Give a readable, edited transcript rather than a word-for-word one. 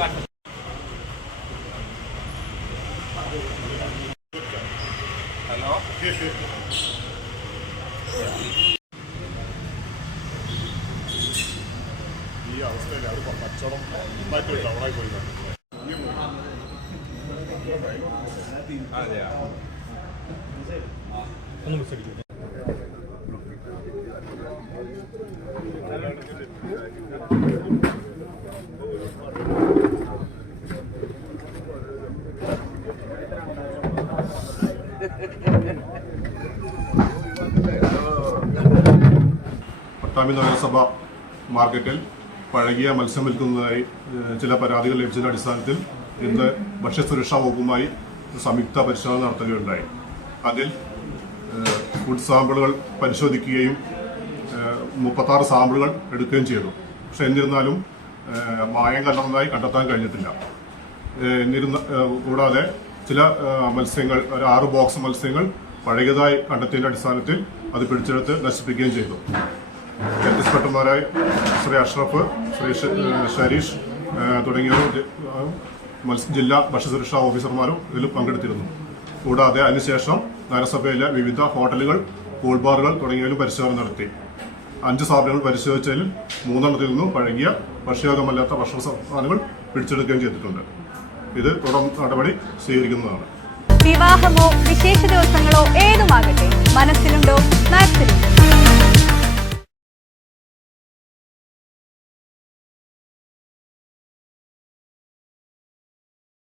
Hello, ഈ അവസ്ഥയിൽ അത് കച്ചവടം നന്നായിട്ട് ഡൗണായി പോയി. അതെയാ, ഒന്ന് മിസ്സടിക്കും. പട്ടാമ്പി നഗരസഭ മാർക്കറ്റിൽ പഴകിയ മത്സ്യം വിൽക്കുന്നതായി ചില പരാതികൾ ലഭിച്ചതിന്റെ അടിസ്ഥാനത്തിൽ ഇന്ന് ഭക്ഷ്യസുരക്ഷാ വകുപ്പുമായി സംയുക്ത പരിശോധന നടത്തുകയുണ്ടായി. അതിൽ ഫുഡ് സാമ്പിളുകൾ പരിശോധിക്കുകയും 36 സാമ്പിളുകൾ എടുക്കുകയും ചെയ്തു. പക്ഷെ എന്നിരുന്നാലും മായം കലർന്നതായി കണ്ടെത്താൻ കഴിഞ്ഞിട്ടില്ല. കൂടാതെ ചില മത്സ്യങ്ങൾ, ഒരു 6 ബോക്സ് മത്സ്യങ്ങൾ പഴകിയതായി കണ്ടെത്തിയതിന്റെ അടിസ്ഥാനത്തിൽ അത് പിടിച്ചെടുത്ത് നശിപ്പിക്കുകയും ചെയ്തു. ഹെൽത്ത് ഇൻസ്പെക്ടർമാരായ ശ്രീ അഷ്റഫ്, ശ്രീ ഷരീഷ് തുടങ്ങിയവരും ജില്ലാ ഭക്ഷ്യസുരക്ഷാ ഓഫീസർമാരും ഇതിൽ പങ്കെടുത്തിരുന്നു. കൂടാതെ അതിനുശേഷം നഗരസഭയിലെ വിവിധ ഹോട്ടലുകൾ, കൂൾ ബാറുകൾ തുടങ്ങിയവരും പരിശോധന നടത്തി. 5 സാധനങ്ങൾ പരിശോധിച്ചതിൽ 3 നിന്നും പഴകിയ ഭക്ഷ്യയോഗ്യമല്ലാത്ത ഭക്ഷണ സാധനങ്ങൾ പിടിച്ചെടുക്കുകയും ചെയ്തിട്ടുണ്ട്. ഇത് തുടർ നടപടി സ്വീകരിക്കുന്നതാണ്. വിവാഹമോ വിശേഷ ദിവസങ്ങളോ ഏതുമാകട്ടെ, മനസ്സിലുണ്ടോ മാക്സിലുണ്ടോ?